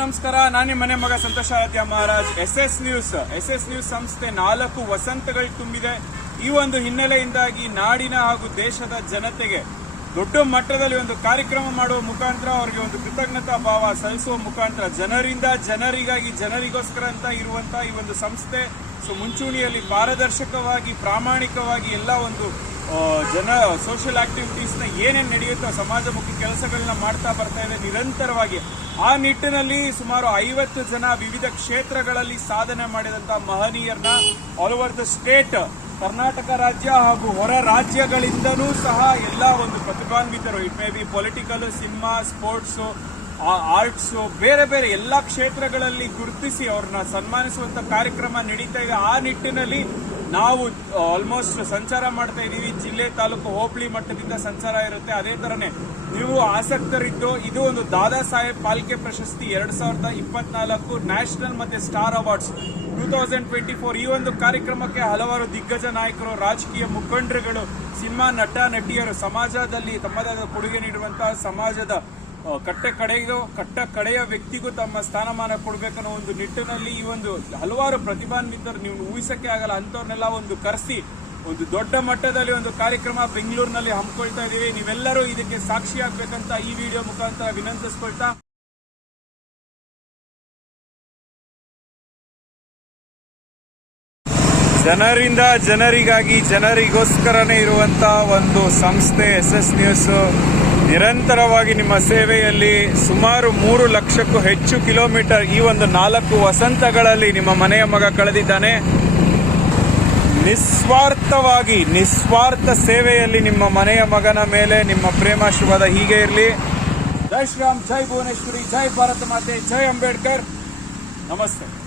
ನಮಸ್ಕಾರ. ನಾನೇ ಮನೆ ಮಗ Santosh Aadya Maharaj. S S news. S S news ಸಂಸ್ಥೆ ನಾಲ್ಕು ವಸಂತಗಳು ತುಂಬಿದೆ. ಈ ಒಂದು ಹಿನ್ನೆಲೆಯಿಂದಾಗಿ ನಾಡಿನ ಹಾಗೂ ದೇಶದ ಜನತೆಗೆ ದೊಡ್ಡ ಮಟ್ಟದಲ್ಲಿ ಒಂದು ಕಾರ್ಯಕ್ರಮ ಮಾಡುವ ಮುಖಾಂತರ ಅವರಿಗೆ ಒಂದು ಕೃತಜ್ಞತಾ ಭಾವ ಸಲ್ಲಿಸುವ ಮುಖಾಂತರ ಜನರಿಂದ, ಜನರಿಗಾಗಿ, ಜನರಿಗೋಸ್ಕರ ಅಂತ ಇರುವಂತಹ ಈ ಒಂದು ಸಂಸ್ಥೆ ಸೊ ಮುಂಚೂಣಿಯಲ್ಲಿ ಪಾರದರ್ಶಕವಾಗಿ, ಪ್ರಾಮಾಣಿಕವಾಗಿ ಎಲ್ಲ ಒಂದು ಜನ ಸೋಷಿಯಲ್ ಆಕ್ಟಿವಿಟೀಸ್ನ ಏನೇನು ನಡೆಯುತ್ತೋ, ಸಮಾಜಮುಖಿ ಕೆಲಸಗಳನ್ನ ಮಾಡ್ತಾ ಬರ್ತಾ ಇದೆ, ನಿರಂತರವಾಗಿ. ಆ ನಿಟ್ಟಿನಲ್ಲಿ ಸುಮಾರು ಐವತ್ತು ಜನ ವಿವಿಧ ಕ್ಷೇತ್ರಗಳಲ್ಲಿ ಸಾಧನೆ ಮಾಡಿದಂತ ಮಹನೀಯರನ್ನ all over the state Karnataka ರಾಜ್ಯ ಹಾಗೂ ಹೊರ ರಾಜ್ಯಗಳಿಂದಲೂ ಸಹ ಎಲ್ಲ ಒಂದು ಪ್ರತಿಭಾನ್ವಿತರು. It may be political cinema sports arts ಬೇರೆ ಬೇರೆ ಎಲ್ಲಾ ಕ್ಷೇತ್ರಗಳಲ್ಲಿ ಗುರುತಿಸಿ ಅವ್ರನ್ನ ಸನ್ಮಾನಿಸುವಂತ ಕಾರ್ಯಕ್ರಮ ನಡೀತಾ ಇದೆ. ಆ ನಿಟ್ಟಿನಲ್ಲಿ ನಾವು ಆಲ್ಮೋಸ್ಟ್ ಸಂಚಾರ ಮಾಡ್ತಾ ಇದೀವಿ ಜಿಲ್ಲೆ ತಾಲೂಕು ಹೋಬಳಿ ಮಟ್ಟದಿಂದ ಸಂಚಾರ ಇರುತ್ತೆ. ಅದೇ ತರನೇ ನೀವು ಆಸಕ್ತರಿದ್ದು ಇದು ಒಂದು ದಾದಾ ಸಾಹೇಬ್ ಪಾಲ್ಕೆ ಪ್ರಶಸ್ತಿ ಎರಡ್ ಸಾವಿರದ ಇಪ್ಪತ್ನಾಲ್ಕು ನ್ಯಾಷನಲ್ ಮತ್ತೆ star awards two thousand twenty four ಈ ಒಂದು ಕಾರ್ಯಕ್ರಮಕ್ಕೆ ಹಲವಾರು ದಿಗ್ಗಜ ನಾಯಕರು ರಾಜಕೀಯ ಮುಖಂಡರುಗಳು ಸಿನಿಮಾ ನಟ ನಟಿಯರು ಸಮಾಜದಲ್ಲಿ ತಮ್ಮದಾದ ಕೊಡುಗೆ ನೀಡುವಂತಹ ಸಮಾಜದ ಆ, ಕಟ್ಟ ಕಡೆಯೋ, ಕಟ್ಟ ಕಡೆಯ ವ್ಯಕ್ತಿಗೂ ತಮ್ಮ ಸ್ಥಾನಮಾನ ಕೊಡಬೇಕನ್ನೋ ಒಂದು ನಿಟ್ಟಿನಲ್ಲಿ ಈ ಒಂದು ಹಲವಾರು ಪ್ರತಿಭಾನ್ವಿತರು ನೀವು ಊಹಿಸಕ್ಕೆ ಆಗಲ್ಲ, ಅಂಥವ್ರನ್ನೆಲ್ಲ ಒಂದು ಕರೆಸಿ, ಒಂದು ದೊಡ್ಡ ಮಟ್ಟದಲ್ಲಿ ಒಂದು ಕಾರ್ಯಕ್ರಮ ಬೆಂಗಳೂರಿನಲ್ಲಿ ಹಮ್ಮಿಕೊಳ್ತಾ ಇದ್ದೀವಿ. ನೀವೆಲ್ಲರೂ ಇದಕ್ಕೆ ಸಾಕ್ಷಿಯಾಗಬೇಕಂತ ಈ ವಿಡಿಯೋ ಮುಖಾಂತರ ವಿನಂತಿಸ್ಕೊಳ್ತಾ ಜನರಿಂದ ಜನರಿಗಾಗಿ ಜನರಿಗೋಸ್ಕರನೇ ಇರುವಂತ ಒಂದು ಸಂಸ್ಥೆ ಎಸ್ ಎಸ್ ನ್ಯೂಸ್. ನಿರಂತರವಾಗಿ ನಿಮ್ಮ ಸೇವೆಯಲ್ಲಿ ಸುಮಾರು ಮೂರು ಲಕ್ಷಕ್ಕೂ ಹೆಚ್ಚು ಕಿಲೋಮೀಟರ್ ಈ ಒಂದು ನಾಲ್ಕು ವಸಂತಗಳಲ್ಲಿ ನಿಮ್ಮ ಮನೆಯ ಮಗ ಕಳೆದಿದ್ದಾನೆ. ನಿಸ್ವಾರ್ಥವಾಗಿ, ನಿಸ್ವಾರ್ಥ ಸೇವೆಯಲ್ಲಿ ನಿಮ್ಮ ಮನೆಯ ಮಗನ ಮೇಲೆ ನಿಮ್ಮ ಪ್ರೇಮಾಶೀರ್ವಾದ ಹೀಗೆ ಇರಲಿ. ಜೈ ಶ್ರೀರಾಮ್, ಜೈ ಭುವನೇಶ್ವರಿ, ಜೈ ಭಾರತ ಮಾತೆ, ಜೈ ಅಂಬೇಡ್ಕರ್. ನಮಸ್ತೆ.